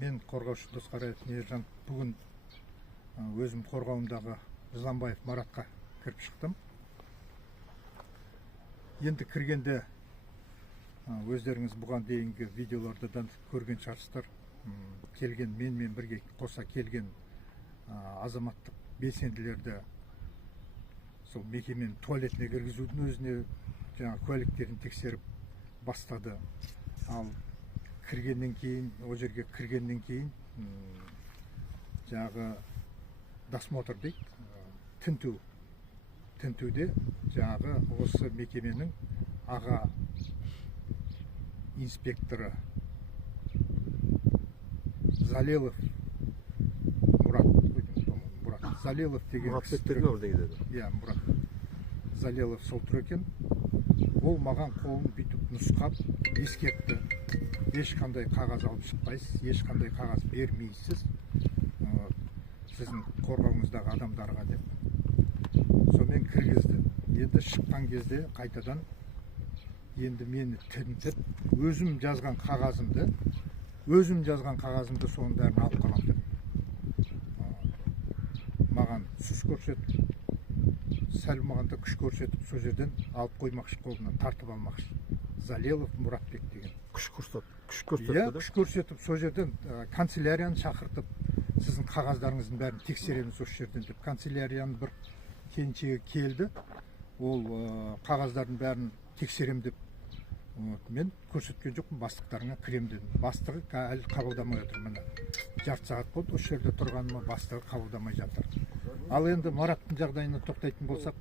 Мен қорғаушы Досқараев Ержан. Бүгін өзім қорғауымдағы Жыланбаев Маратқа кіріп шықтым. Енді кіргенде өздеріңіз бұған дейінгі видеолардан көрген шығарсыздар. Келген менімен бірге қоса келген азаматтық белсенділерді сол мекеменің туалетіне кіргізудің өзіне жаңа куәліктерін тексеріп бастады. Ал кіргеннен кейін, о жерге кіргеннен кейін жаңағы досмотр дейді, тінтуде жаңағы осы мекеменің аға инспекторы Залелов Мұрат Залелов деген Мұрат Залелов сол тұр екен. Ол маған қолын бүйтіп нұсқап ескертті. Ешқандай қағаз алып шықпайсыз, ешқандай қағаз бермейсіз сіздің қорғауыңыздағы адамдарға деп. Сонымен кіргізді. Енді шыққан кезде қайтадан енді мені тінтіп, өзім жазған қағазымды соның бәрін алып қалам деп. Маған сүз көрсетіп, сәл мағанда күш көрсетіп, сол жерден алып қоймақшы, қолынан тартып алмақшы. Залелов Мұратбек деген. Күш көрсетті? Иә, күш көрсетіп, сол жерден канцелярияны шақыртып, сіздің қағаздарыңыздың бәрін тексереміз осы жерден деп. Канцелярияның бір келіншегі келді, ол қағаздардың бәрін тексерем деп. Мен көрсеткен жоқпын, бастықтарыңа кірем дедім. Бастығы әлі қабылдамай отыр. Міне жарты сағат болды осы жерде тұрғаныма, бастығы қабылдамай жатыр. Ал енді Мараттың жағдайына тоқтайтын болсақ,